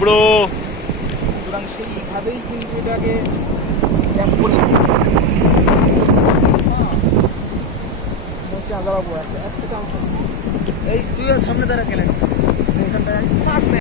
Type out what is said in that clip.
Bro. সুতরাং সেইভাবেই কিন্তু এটাকে ক্যাম্প করে চাঁদাবাবু একটা চান্স। এই তুইও সামনে দাঁড়া গেলেন এখানটায় থাক।